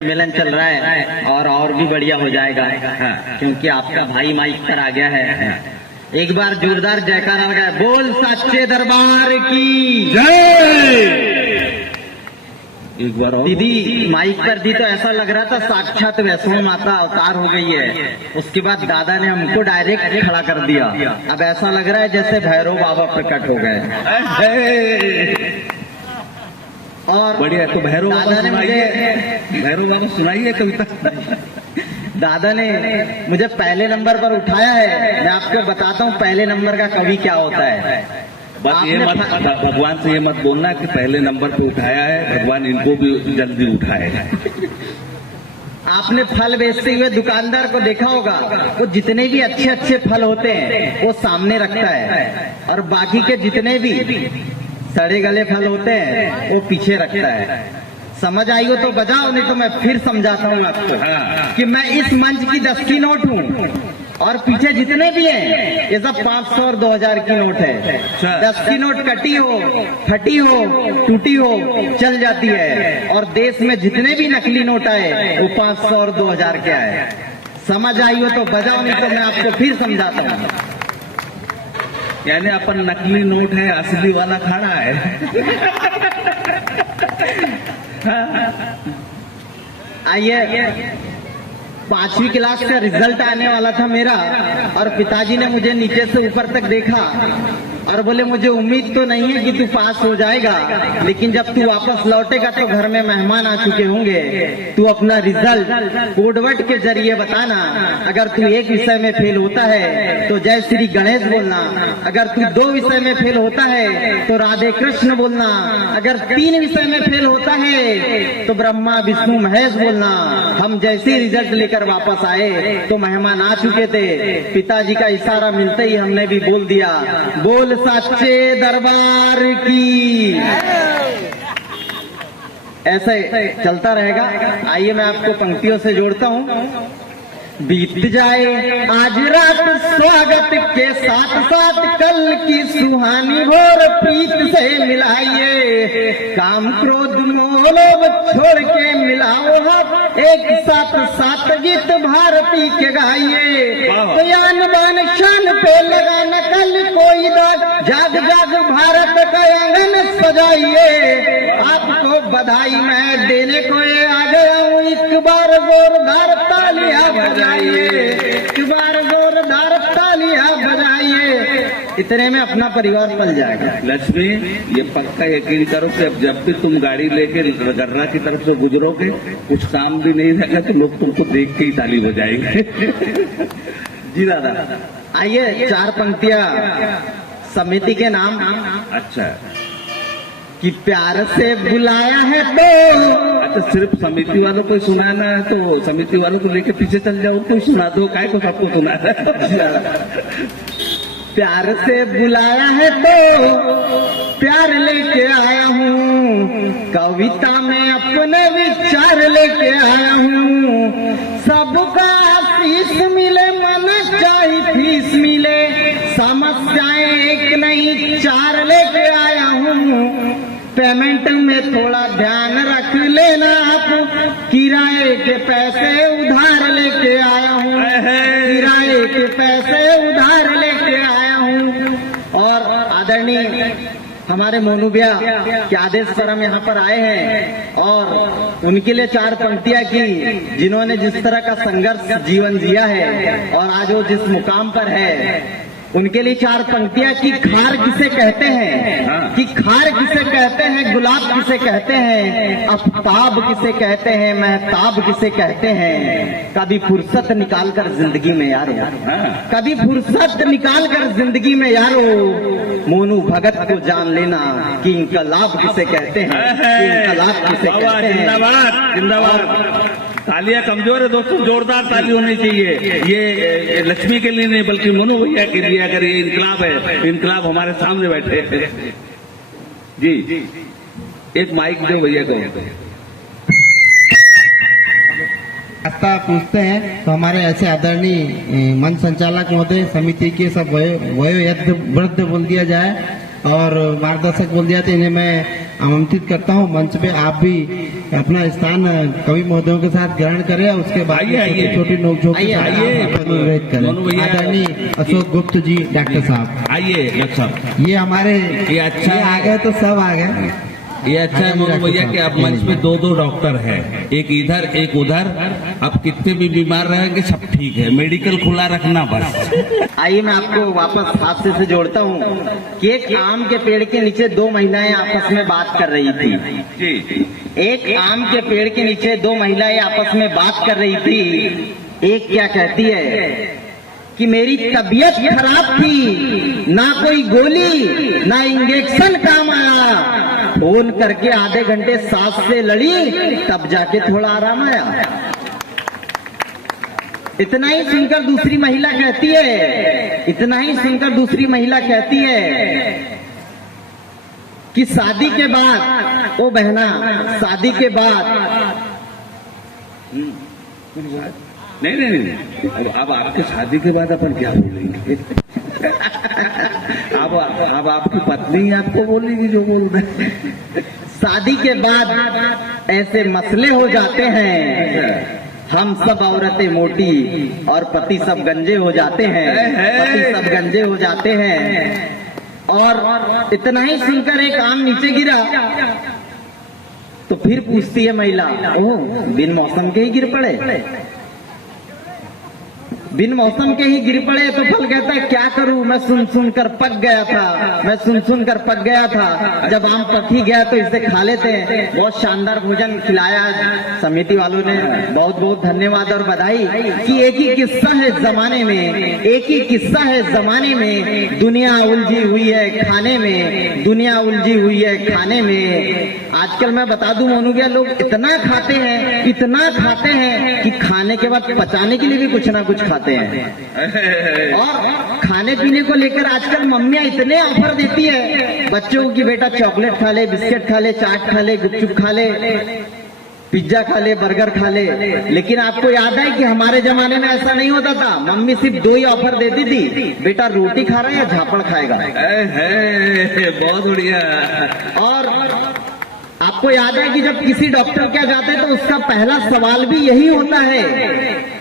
मिलन चल रहा है और भी बढ़िया हो जाएगा। हाँ, क्योंकि आपका भाई माइक पर आ गया है। एक बार जोरदार जयकारा लगा, बोल सच्चे दरबार की जय। एक बार दीदी माइक पर दी तो ऐसा लग रहा था साक्षात वैष्णो माता अवतार हो गई है। उसके बाद दादा ने हमको डायरेक्ट खड़ा कर दिया। अब ऐसा लग रहा है जैसे भैरव बाबा प्रकट हो गए। और बढ़िया, तो भैरव बाबा सुनाइए कविता। दादा ने मुझे पहले नंबर पर उठाया है। मैं आपको बताता हूँ पहले नंबर का कवि क्या होता है। बस ये मत, भगवान से ये मत बोलना कि पहले नंबर पे उठाया है, भगवान इनको भी जल्दी उठाए। आपने फल बेचते हुए दुकानदार को देखा होगा, वो जितने भी अच्छे अच्छे फल होते हैं वो सामने रखता है और बाकी के जितने भी सड़े गले फल होते हैं वो पीछे रखता है। समझ आई हो तो बजाओ, नहीं तो मैं फिर समझाता हूँ आपको कि मैं इस मंच की 10 की नोट हूँ और पीछे जितने भी हैं ये सब 500 और 2000 की नोट है। 10 की नोट कटी हो, फटी हो, टूटी हो चल जाती है, और देश में जितने भी नकली नोट आए वो 500 और 2000 के आए। समझ आई हो तो बजाओ, नहीं तो मैं आपको फिर समझाता हूँ। यानी अपन नकली नोट है, असली वाला खड़ा है। आइए, 5वीं क्लास का रिजल्ट आने वाला था मेरा, और पिताजी ने मुझे नीचे से ऊपर तक देखा और बोले मुझे उम्मीद तो नहीं है कि तू पास हो जाएगा, लेकिन जब तू वापस लौटेगा तो घर में मेहमान आ चुके होंगे। तू अपना रिजल्ट कोडवर्ड के जरिए बताना। अगर तू एक विषय में फेल होता है तो जय श्री गणेश बोलना, अगर तू 2 विषय में फेल होता है तो राधे कृष्ण बोलना, अगर 3 विषय में फेल होता है तो ब्रह्मा विष्णु महेश बोलना। हम जैसे रिजल्ट लेकर वापस आए तो मेहमान आ चुके थे। पिताजी का इशारा मिलते ही हमने भी बोल दिया, बोल सच्चे दरबार की। ऐसे चलता रहेगा। आइए मैं आपको पंक्तियों से जोड़ता हूँ। बीत जाए आज रात स्वागत के साथ साथ, कल की सुहानी भोर प्रीत से मिलाइए। काम क्रोध मोह लोभ छोड़ के मिलाओ हाथ, एक साथ साथ गीत भारती के गाइए। तो यान बान शान पे लगा नकल कोई दाग, जाग जाग भारत का आंगन सजाइए। आपको बधाई मैं देने को आ गया हूँ, एक बार जोरदार तालियां बजाइए, एक बार जोरदार तालियां बजाइए। इतने में अपना परिवार पल जाएगा। लक्ष्मी, ये पक्का यकीन करो कि अब जब भी तुम गाड़ी लेके गर्रा की तरफ से गुजरोगे, कुछ काम भी नहीं रहेगा तो लोग तुमको देख के ही ताली बजाएंगे। जी दादा। आइए 4 पंक्तियां समिति के नाम। अच्छा, कि प्यार से बुलाया है तो। अच्छा, सिर्फ समिति वालों को सुनाना है तो समिति वालों को लेके पीछे चल जाओ, कोई सुना दो, काय को सबको सुनाना है। प्यार से बुलाया है तो प्यार लेके आया हूँ, कविता में अपने विचार लेके आया हूँ। सबका आशीष मिले, मन चाहे फीस मिले, समस्याएं एक नहीं 4 लेके आया हूँ। पेमेंट में थोड़ा ध्यान रख लेना आप, किराए के पैसे उधार लेके आया हूँ, किराए के पैसे उधार लेके आया हूँ। और आदरणीय हमारे मोनू भैया के आदेश पर हम यहाँ पर आए हैं और उनके लिए 4 पंक्तियां की, जिन्होंने जिस तरह का संघर्ष जीवन जिया है और आज वो जिस मुकाम पर है, उनके लिए 4 पंक्तियां की। खार किसे कहते हैं, कि खार किसे कहते हैं, गुलाब किसे कहते हैं, आफ्ताब किसे कहते हैं, महताब किसे कहते हैं। कभी फुर्सत निकाल कर जिंदगी में यारो, कभी फुर्सत निकाल कर जिंदगी में यारो, मोनू भगत को जान लेना कि इनकलाब किसे कहते हैं, इनकलाब किसे कहते हैं। जिंदाबाद, जिंदाबाद। तालियां कमजोर है दोस्तों, जोरदार ताली होनी चाहिए। ये लक्ष्मी के लिए नहीं बल्कि मनु भैया के लिए। अगर ये इनकलाब है, इनकलाब हमारे सामने बैठे हैं। जी, एक माइक दो भैया को। रास्ता पूछते हैं तो हमारे ऐसे आदरणीय मंच संचालक महोदय, समिति के सब वयोवृद्ध वृद्ध बोल दिया जाए और मार्गदर्शक बोल दिया, तो इन्हें मैं आमंत्रित करता हूँ मंच पे। आप भी अपना स्थान कवि महोदयों के साथ ग्रहण करें और उसके बाद आइए, आइए। छोटी नोकझोंक के आइए, साथ आइए। आप अनुरोध करें। दोनों भैया। आदरणीय अशोक गुप्त जी डॉक्टर साहब, आइए डॉक्टर साहब। ये हमारे ये अच्छा ये आ गए तो सब आ गए। ये अच्छा है मोनू भैया कि आप मंच में दो दो डॉक्टर हैं, एक इधर एक उधर। अब कितने भी बीमार रहेंगे सब ठीक है, मेडिकल खुला रखना बस। आइए मैं आपको वापस हादसे से जोड़ता हूँ कि एक आम के पेड़ के नीचे दो महिलाएं आपस में बात कर रही थी। जी एक आम के पेड़ के नीचे दो महिलाएं आपस में बात कर रही थी। एक क्या कहती है कि मेरी तबीयत खराब थी, ना कोई गोली ना इंजेक्शन काम आया, फोन करके आधे घंटे सांस से लड़ी, तब जाके थोड़ा आराम आया। इतना ही सुनकर दूसरी महिला कहती है, इतना ही सुनकर दूसरी महिला कहती है कि शादी के बाद, ओ बहना, शादी के बाद नहीं, अब आपके शादी के बाद अपन क्या बोलेंगे? अब आपकी पत्नी आपको बोलेगी जो बोल रहे। शादी के बाद ऐसे मसले हो जाते हैं, हम सब औरतें मोटी और पति सब गंजे हो जाते हैं, पति सब गंजे हो जाते हैं। और इतना ही सुनकर एक आम नीचे गिरा तो फिर पूछती है महिला, ओह बिन मौसम के ही गिर पड़े, बिन मौसम के ही गिर पड़े। तो फल कहता है क्या करूं, मैं सुन सुन कर पक गया था, मैं सुन सुन कर पक गया था। जब आम पक ही गया तो इसे खा लेते हैं। बहुत शानदार भोजन खिलाया समिति वालों ने, बहुत बहुत धन्यवाद और बधाई। कि एक ही किस्सा है जमाने में, एक ही किस्सा है जमाने में, दुनिया उलझी हुई है खाने में, दुनिया उलझी हुई है खाने में। आजकल मैं बता दूं मोनू भैया, लोग इतना खाते हैं, इतना खाते हैं कि खाने के बाद पचाने के लिए भी कुछ ना कुछ खाते हैं। और खाने पीने को लेकर आजकल मम्मियां इतने ऑफर देती है बच्चों की, बेटा चॉकलेट खा ले, बिस्किट खा ले, चाट खा ले, गुपचुप खा ले, पिज्जा खा ले, बर्गर खा ले। लेकिन आपको याद है कि हमारे जमाने में ऐसा नहीं होता था। मम्मी सिर्फ दो ही ऑफर देती थी, बेटा रोटी खा रहा है या झापड़ खाएगा। बहुत बढ़िया। और आपको याद है कि जब किसी डॉक्टर क्या जाते हैं तो उसका पहला सवाल भी यही होता है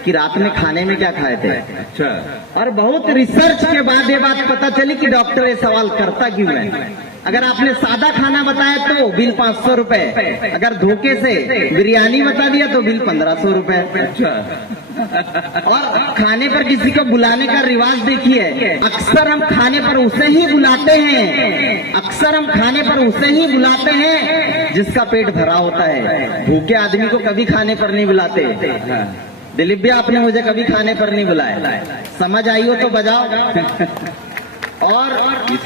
कि रात में खाने में क्या खाए थे। अच्छा। और बहुत रिसर्च के बाद ये बात पता चली कि डॉक्टर ये सवाल करता क्यों है। अगर आपने सादा खाना बताया तो बिल 500 रुपए, अगर धोखे से बिरयानी बता दिया तो बिल 1500 रुपए। अच्छा। और खाने पर किसी को बुलाने का रिवाज देखिए, अक्सर हम खाने पर उसे ही बुलाते हैं, अक्सर हम खाने पर उसे ही बुलाते हैं जिसका पेट भरा होता है। भूखे आदमी को कभी खाने पर नहीं बुलाते। दिलीप भैया आपने मुझे कभी खाने पर नहीं बुलाया, समझ आई हो तो बजाओ। और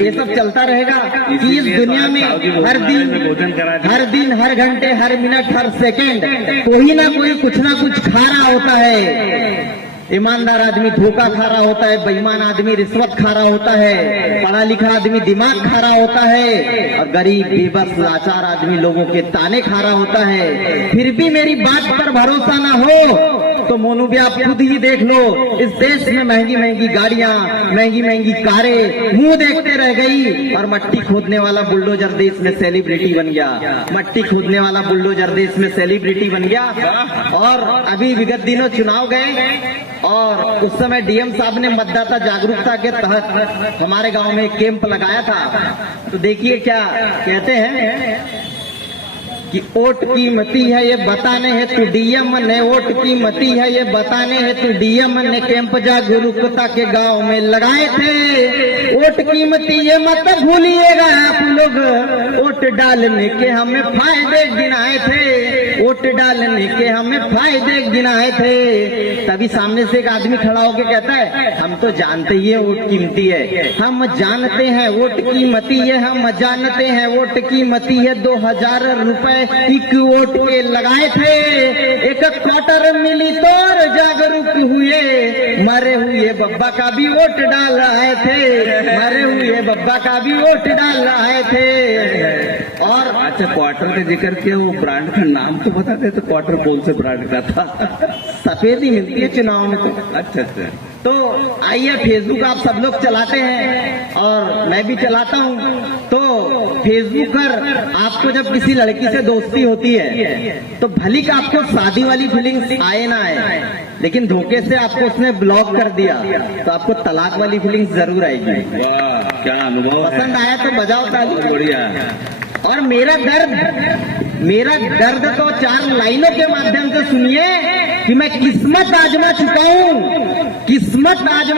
ये सब चलता रहेगा कि इस दुनिया में हर दिन हर घंटे हर मिनट हर सेकंड कोई ना कोई कुछ ना कुछ खा रहा होता है। ईमानदार आदमी धोखा खा रहा होता है, बेईमान आदमी रिश्वत खा रहा होता है, पढ़ा लिखा आदमी दिमाग खा रहा होता है, और गरीब बेबस लाचार आदमी लोगों के ताने खा रहा होता है। फिर भी मेरी बात पर भरोसा ना हो तो मोनू भी आप खुद ही देख लो, इस देश में महंगी महंगी गाड़ियां, महंगी महंगी कारें मुंह देखते रह गई, और मट्टी खोदने वाला बुलडोजर देश में सेलिब्रिटी बन गया, मट्टी खोदने वाला बुलडोजर देश में सेलिब्रिटी बन गया। और अभी विगत दिनों चुनाव गए और उस समय डीएम साहब ने मतदाता जागरूकता के तहत हमारे गांव में एक कैंप लगाया था। तो देखिए क्या कहते हैं कि वोट कीमती है ये बताने है तू डीएम ने, वोट कीमती है ये बताने है तू डीएम ने कैंप जागरूकता के गांव में लगाए थे। वोट कीमती ये मत भूलिएगा आप लोग, वोट डालने के हमें फायदे गिनाए थे, वोट डालने के हमें फायदे गिनाए थे। तभी सामने से एक आदमी खड़ा होकर कहता है हम तो जानते ही है वोट कीमती है, हम जानते हैं वोट कीमती है, हम जानते हैं वोट कीमती है। 2000 रुपए एक वोट के लगाए थे, एक क्वार्टर मिली तो जागरूक हुए, मरे हुए बब्बा का भी वोट डाल रहे थे, मरे हुए बब्बा का भी वोट डाल रहे थे। और अच्छा, क्वार्टर का जिक्र किया, वो ब्रांड का नाम तो बता दे, तो क्वार्टर कौन से ब्रांड का था? सफेद ही मिलती है चुनाव में तो। अच्छा अच्छा। तो आइए, फेसबुक आप सब लोग चलाते हैं और मैं भी चलाता हूँ। तो फेसबुक पर आपको जब किसी लड़की से दोस्ती होती है तो भली का आपको शादी वाली फीलिंग्स आए ना आए, लेकिन धोखे से आपको उसने ब्लॉक कर दिया तो आपको तलाक वाली फीलिंग्स जरूर आएगी। वाह, क्या अनुभव है। पसंद आया तो बजाओ ताली। बढ़िया। और मेरा दर्द तो 4 लाइनों के माध्यम से सुनिए कि मैं किस्मत आजमा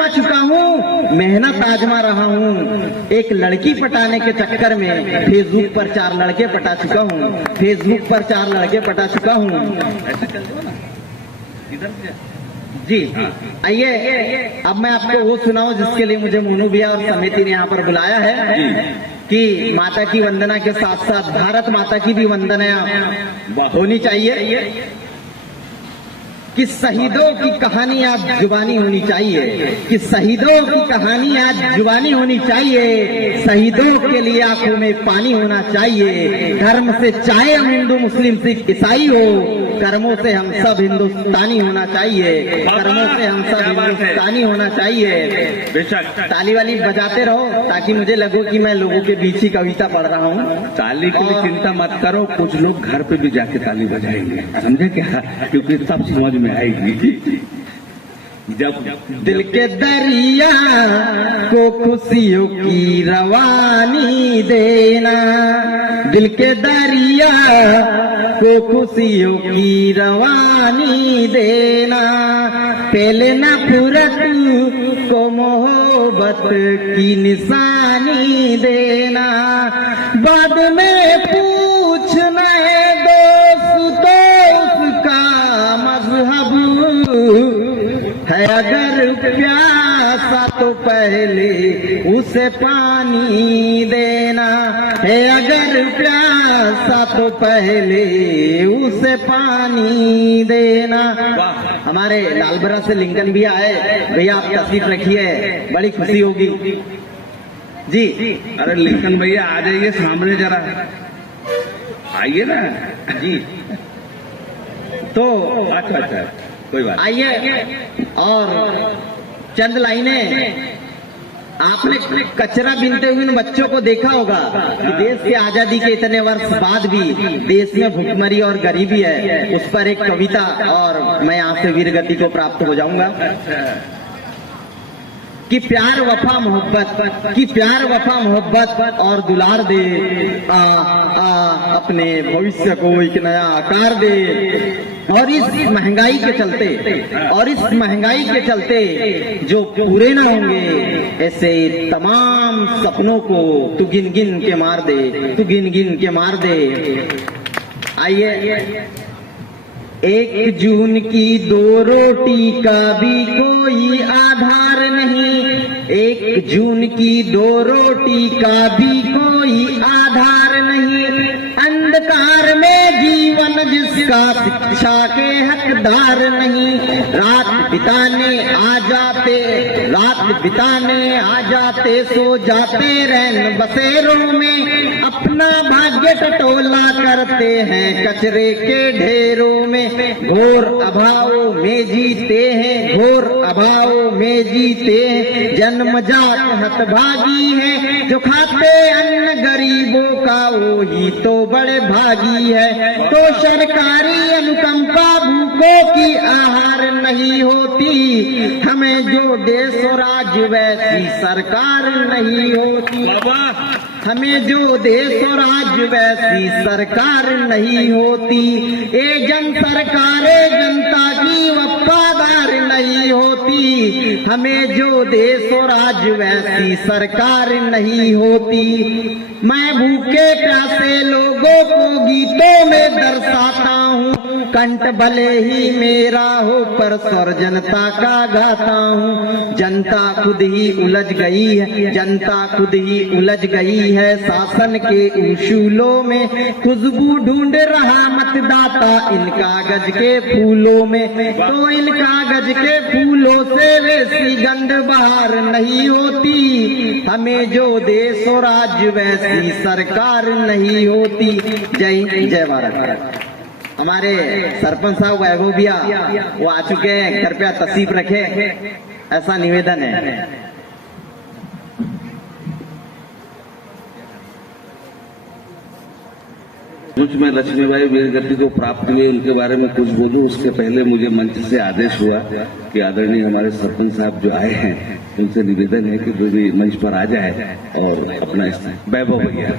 चुका हूँ, मेहनत आजमा रहा हूँ। एक लड़की पटाने के चक्कर में फेसबुक पर 4 लड़के पटा चुका हूँ, जी। आइए, अब मैं आपको वो सुनाऊं जिसके लिए मुझे मोनू भैया और समिति ने यहाँ पर बुलाया है कि माता की वंदना के साथ साथ भारत माता की भी वंदना होनी चाहिए, कि शहीदों की कहानी आज जुबानी होनी चाहिए, शहीदों के लिए आंखों में पानी होना चाहिए। धर्म से चाहे हम हिंदू मुस्लिम सिख ईसाई हो, कर्मों से हम सब हिंदुस्तानी होना चाहिए, बेशक। ताली वाली बजाते रहो ताकि मुझे लगे कि मैं लोगों के बीच ही कविता पढ़ रहा हूँ। ताली की भी चिंता मत करो, कुछ लोग घर पे भी जाके ताली बजाएंगे, समझे क्या, क्योंकि सब समझ में आएगी। जब दिल के दरिया को खुशियों की रवानी देना, दिल के दरिया को खुशियों की रवानी देना, पहले नफरत को मोहब्बत की निशानी देना, बाद में पूछना है दोस्तों उसका मजहब है, अगर प्यासा तो पहले उसे पानी देना है, अगर प्यासा तो पहले उसे पानी देना। हमारे लालबरा से लिंकन भी आए, भैया आप तस्वीर रखिए, बड़ी खुशी होगी जी। अरे लिंकन भैया आ जाइए सामने जरा, आइए ना जी। तो अच्छा, कोई बात। आइए, और चंद लाइनें, आपने कचरा बीनते हुए इन बच्चों को देखा होगा कि देश की आजादी के इतने वर्ष बाद भी देश में भुखमरी और गरीबी है, उस पर एक कविता, और मैं यहाँ से वीरगति को प्राप्त हो जाऊंगा। कि प्यार वफा मोहब्बत और दुलार दे, अपने भविष्य को एक नया आकार दे। और इस महंगाई के चलते जो पूरे ना होंगे, ऐसे तमाम सपनों को तू गिन गिन के मार दे। आइए, 1 जून की 2 रोटी का भी कोई आधार नहीं, 1 जून की 2 रोटी का भी कोई आधार नहीं, अंधकार में जीवन जिसका शिक्षा के हकदार नहीं, रात बिताने आ जाते सो जाते रैन बसेरों में, अपना भाग्य टटोला करते हैं कचरे के ढेरों में, घोर अभाव में जीते हैं, जन्मजात हतभागी है, जो खाते अन्न गरीबों का वो ही तो बड़े भागी है। तो सरकारी अनुकंपा भूखों की आहार नहीं होती, हमें जो देश और राज्य वैसी सरकार नहीं होती, हमें जो देश और राज्य वैसी सरकार नहीं होती, ये जन सरकारें जनता की वफादार नहीं होती, हमें जो देश और राज्य वैसी सरकार नहीं होती। मैं भूखे प्यासे लोगों को गीतों में दर्शाता हूँ, कंठ भले ही मेरा हो पर स्वर जनता का गाता हूँ। जनता खुद ही उलझ गई है शासन के उसूलों में, खुशबू ढूंढ रहा मतदाता इन कागज के फूलों में, तो इन कागज के फूलों से वैसी गंध बाहर नहीं होती, हमें जो देश और राज्य वैसी सरकार नहीं होती। जय भारत। हमारे सरपंच साहब वैभव भैया वो आ चुके हैं, कृपया तशरीफ रखें। ऐसा निवेदन है। कुछ मैं लक्ष्मीबाई वीरगति को प्राप्त हुए उनके बारे में कुछ बोलूं, उसके पहले मुझे मंच से आदेश हुआ कि आदरणीय हमारे सरपंच साहब जो आए हैं उनसे निवेदन है कि वो भी मंच पर आ जाए और अपना वैभव भैया,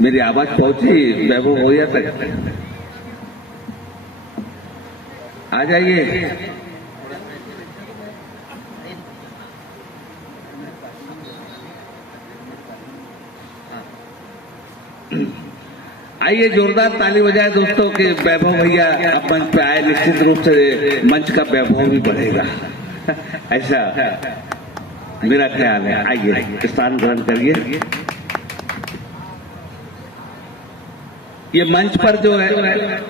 मेरी आवाज पहुंची वैभव भैया तक? आ जाइए। आइए जोरदार ताली बजाए दोस्तों के वैभव भैया अब मंच पे आए, निश्चित रूप से मंच का वैभव भी बढ़ेगा, ऐसा मेरा ख्याल है। आइए स्थान ग्रहण करिए। ये मंच पर जो है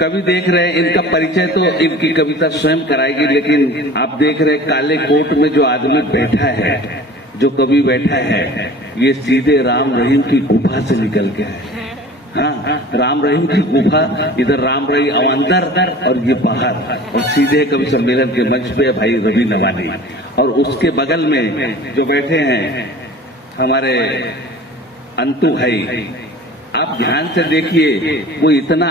कवि देख रहे हैं, इनका परिचय तो इनकी कविता स्वयं कराएगी, लेकिन आप देख रहे हैं काले कोट में जो आदमी बैठा है, जो कवि बैठा है, ये सीधे राम रहीम की गुफा से निकल के है। हाँ, राम रहीम की गुफा, इधर राम रहीम अंदर और ये बाहर, और सीधे कवि सम्मेलन के मंच पे भाई रवि नवानी, और उसके बगल में जो बैठे हैं हमारे अंतु भाई। आप ध्यान से देखिए, वो इतना